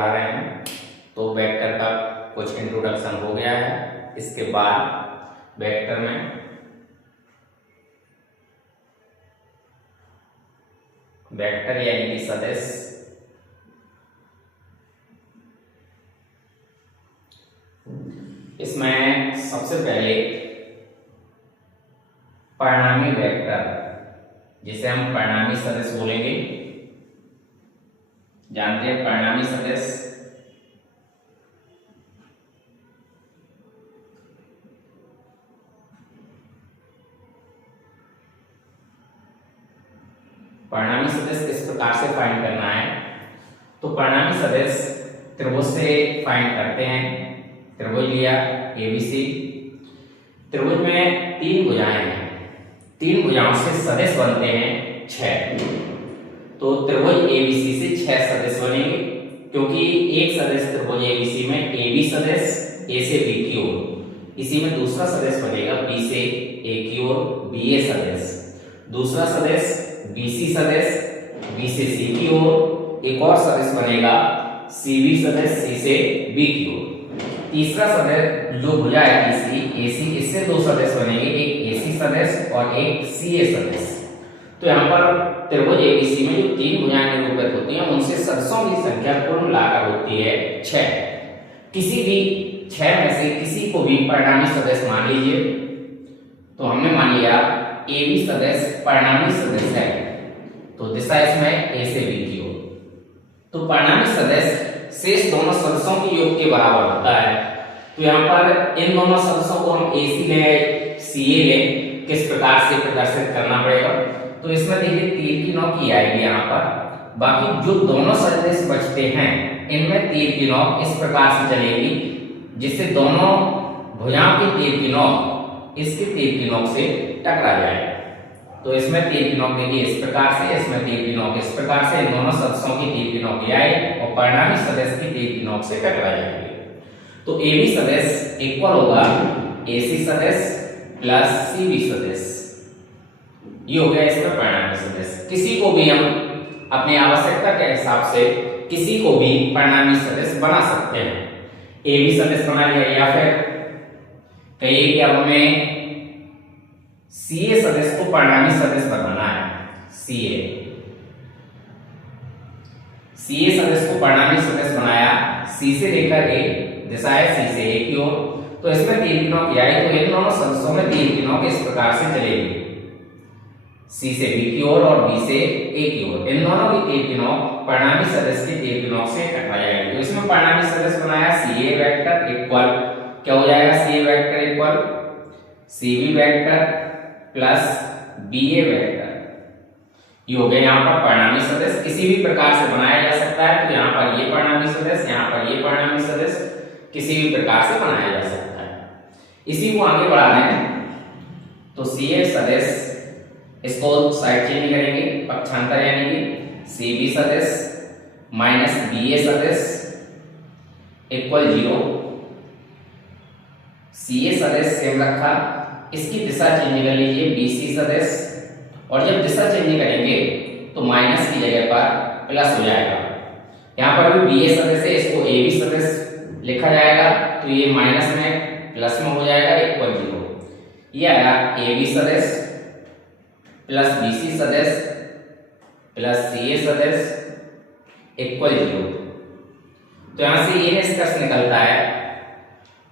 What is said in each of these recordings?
बढ़ा रहे हैं। तो वेक्टर का कुछ इंट्रोडक्शन हो गया है। इसके बाद वेक्टर में वेक्टर यानी कि सदिश, इसमें सबसे पहले परिणामी वेक्टर, जिसे हम परिणामी सदिश बोलेंगे, जानते हैं परिणामी सदिश। परिणामी सदिश किस प्रकार से फाइंड करना है? तो परिणामी सदिश त्रिभुज से फाइंड करते हैं। त्रिभुज लिया एबीसी, त्रिभुज में तीन भुजाएं हैं, तीन भुजाओं से सदिश बनते हैं 6। तो त्रिभुज एबीसी से 6 सदिश बनेंगे, क्योंकि एक सदिश त्रिभुज एबीसी में एबी सदिश ए से बी की ओर, इसी में दूसरा सदिश बनेगा बी से ए की ओर बीए सदिश, दूसरा सदिश बीसी सदिश बी से सी की ओर, एक और सदिश बनेगा सीबी सदिश सी से बी की ओर, तीसरा सदिश जो भुजा है एसी, इससे दो सदिश बनेंगे, एक एसी सदिश और एक सीए सदिश। तो यहाँ पर त्रिभुज एबीसी में जो तीन भुजाएं निरूपित होती हैं उनसे सदिशों की संख्या कुल मिलाकर होती है 6। किसी भी 6 में से किसी को भी परिणामी सदिश मान लीजिए। तो हमने मान लिया एबी सदिश परिणामी सदिश है, तो दिशा इसमें ए से बी की ओर। तो परिणामी सदिश शेष दोनों सदिशों के योग के बराबर होता है। तो यहाँ पर इन दोनों सदिशों को हम एसी लें सीए लें, किस प्रकार से प्रदर्शित करना पड़ेगा? तो इसमें देखिए तीर की नोक की आएगी यहाँ पर, बाकी जो दोनों सदिश बचते हैं इनमें तीर की नोक इस प्रकार से चलेगी, जिससे दोनों भुजाओं की तीर की नोक इसके तीर की नोक से टकरा जाए। तो इसमें तीर की नोक देखिए इस प्रकार से, इसमें तीर की नोक इस प्रकार से, इन दोनों सदिशों की तीर की नोक आए और परिणामी सदिश की तीर की नोक से टकरा जाएंगे। तो एबी सदिश इक्वल होगा एसी सदिश प्लस सीबी सदिश, ये हो गया इसका परिणामी सदिश। किसी को भी हम अपनी आवश्यकता के हिसाब से किसी को भी परिणामी सदिश बना सकते हैं। एबी सदिश बना लिया, या फिर कहिए कि अब हमें सीए सदिश को परिणामी सदिश बनाना है। सीए सदिश को परिणामी सदिश बनाया, सी से लेकर ए, दिशा है सी से ए की ओर। तो इसमें तीर की नोक आई, तो इन दोनों सदिशों में तीर की नोक इस प्रकार से चलेगी, सी से बी की ओर और बी से ए की ओर। इन दोनों की तीर की नोक परिणामी सदिश की तीर की नोक से टकरा जाएगी। तो इसमें परिणामी सदिश बनाया सीए वेक्टर इक्वल, क्या हो जाएगा? CA vector equal CB vector plus BA vector, ये हो गया यहाँ पर परिणामी सदिश। किसी भी प्रकार से बनाया जा सकता है, तो यहाँ पर ये परिणामी सदिश, यहाँ पर ये परिणामी सदिश, किसी भी प्रकार से बनाया जा सकता है। इसी को आगे बढ़ा रहे हैं। तो सीए सदिश, इसको साइड चेंज करेंगे, पक्षांतर यानी कि सीबी सदिश माइनस बीए सदिश इक्वल 0। सीए सदिश सेम रखा, इसकी दिशा चेंज कर लीजिए बीसी सदिश, और जब दिशा चेंज करेंगे तो माइनस की जगह पर प्लस हो जाएगा। यहाँ पर भी बीए सदिश है, इसको एबी सदिश लिखा जाएगा, तो ये माइनस में प्लस में हो जाएगा इक्वल 0। ये आया एबी सदिश प्लस बीसी सदिश प्लस सीए सदिश इक्वल 0। तो यहां से ये निष्कर्ष निकलता है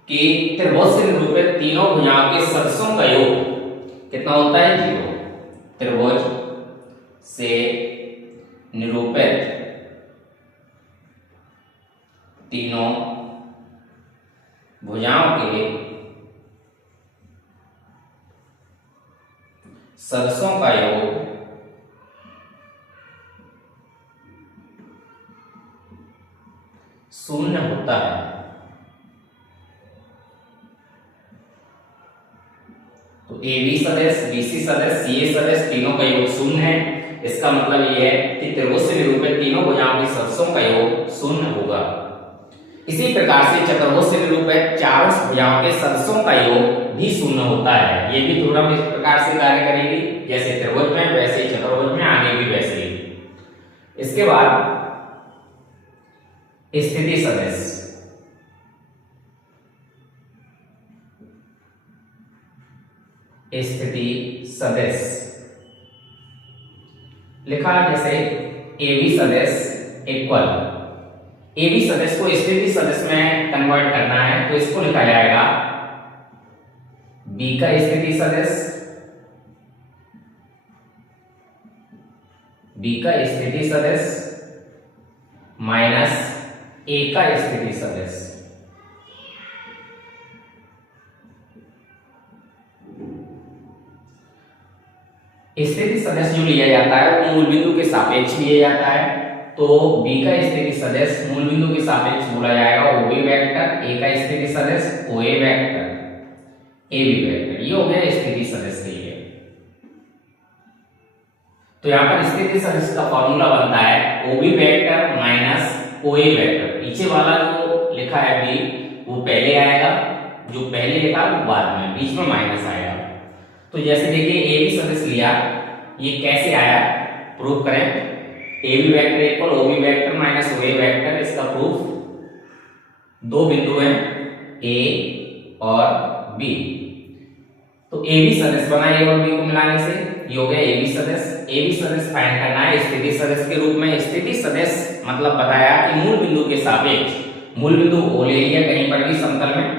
कि त्रिभुज से निरूपित तीनों भुजाओं के सदिशों का योग कितना होता है? 0। त्रिभुज से निरूपित तीनों भुजाओं के सदिशों का योग शून्य होता है। तो एबी सदिश, बीसी सदिश, सीए सदिश तीनों का योग शून्य है। इसका मतलब यह है कि त्रिभुज से निरूपित तीनों भुजाओं के सदिशों का योग शून्य होगा। इसी प्रकार से चतुर्भुज से निरूपित चारों भुजाओं के सदिशों का योग भी शून्य होता है। ये भी थ्योरम इस प्रकार से कार्य करेगी, जैसे त्रिभुज में वैसे ही चतुर्भुज में, आगे भी वैसे ही। इसके बाद स्थिति सदिश, स्थिति सदिश लिखा जैसे ए बी सदिश इक्वल, ए बी सदिश को स्थिति सदिश में कन्वर्ट करना है तो इसको लिखा जाएगा बी का स्थिति सदिश, बी का स्थिति सदिश माइनस ए का स्थिति सदिश। स्थिति सदिश जो लिया जाता है वो मूल बिंदु के सापेक्ष लिया जाता है, तो बी का स्थिति सदिश मूल बिंदु के सापेक्ष बोला जाएगा ओ बी वेक्टर, ए का स्थिति सदिश ओ A vector, A B vector. ये हो गया स्थिति सदिश के लिए। तो यहाँ पर स्थिति सदिश का फॉर्मूला बनता है ओ B vector minus O A vector. पीछे वाला जो लिखा है बी वो पहले आएगा, जो पहले लिखा वो बाद में, बीच में माइनस आएगा। तो जैसे देखिए ए बी सदिश लिया, ये कैसे आया प्रूफ करें। A B vector equal O B vector minus O A vector, इसका प्रूफ दो बिंदु हैं ए और बी, तो ए बी सदिश बना ए और बी को मिलाने से ये हो गया ए बी सदिश। ए बी सदिश फाइंड करना है स्थिति सदिश के रूप में। स्थिति सदिश मतलब बताया कि मूल बिंदु के सापेक्ष, मूल बिंदु ओ ले लिया कहीं पर भी समतल में,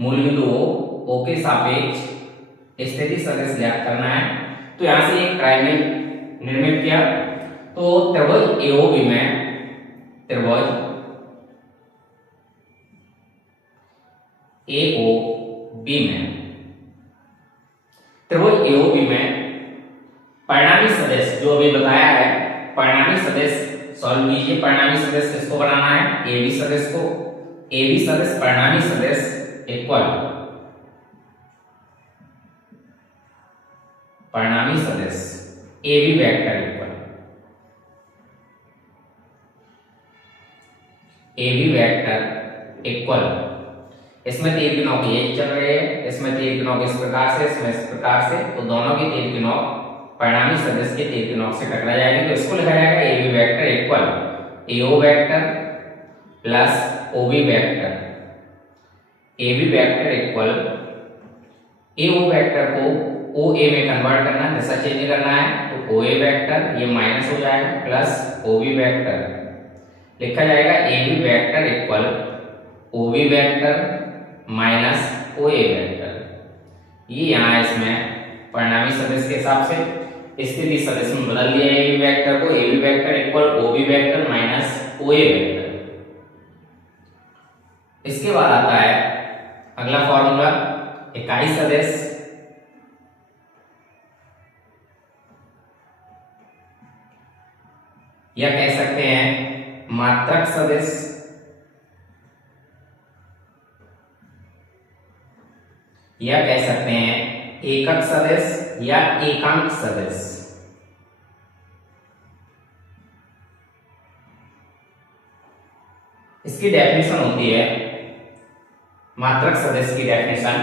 मूल बिंदु ओ के सापेक्ष स्थिति सदिश ज्ञात करना है। तो यहां से एक ट्रायंगल निर्मित किया, तो त्रिभुज एओबी में, त्रिभुज एओबी में, त्रिभुज एओबी में परिणामी सदिश जो अभी बताया है, परिणामी सदिश सॉल्व कीजिए। परिणामी सदिश किसको बनाना है, ए बी सदिश को। ए बी सदिश परिणामी सदिश इक्वल परिणामी सदिश A B vector equal A B vector equal, इसमें तीर की नोक ये चल रहे हैं, इसमें तीर की नोक इस प्रकार से, इसमें इस प्रकार से, तो दोनों की तीर की नोक परिणामी सदिश के तीर की नोक से टकरा जाएगी। तो इसको लिखा जाएगा A B vector equal AO vector plus O B vector. A B vector equal AO vector को ओ ए में कन्वर्ट करना है, दिशा चेंज करना है, तो ओ ए वेक्टर ये माइनस हो जाएगा प्लस ओ बी वेक्टर, लिखा जाएगा A B vector equal O B vector minus O A vector. ये यहाँ इसमें परिणामी सदिश के हिसाब से स्थिति सदिश में बदल दिया ए बी वेक्टर को, A B vector equal O B vector minus O A vector. इसके बाद आता है अगला फॉर्मूला इकाई सदिश, या कह सकते हैं मात्रक सदिश, या कह सकते हैं एकक सदिश या एकांक सदिश। इसकी डेफिनेशन होती है, मात्रक सदिश की डेफिनेशन,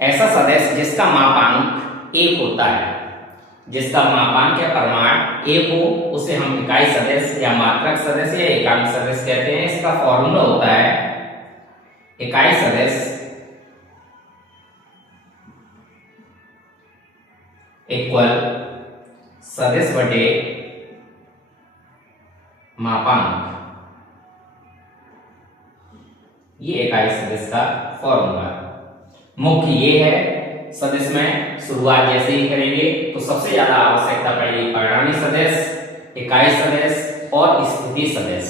ऐसा सदिश जिसका मापांक एक होता है, जिसका मापांक या परिमाण एक हो उसे हम इकाई सदिश या मात्रक सदिश या एकांक सदिश कहते हैं। इसका फॉर्मूला होता है इकाई सदिश इक्वल सदिश बटे मापांक, ये इकाई सदिश का फॉर्मूला। मुख्य ये है सदिश में शुरुआत जैसे ही करेंगे तो सबसे ज्यादा आवश्यकता पड़ेगी परिणामी सदिश, इकाई सदिश और स्थिति सदिश।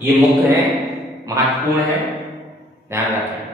ये मुख्य है, महत्वपूर्ण है, ध्यान रखें।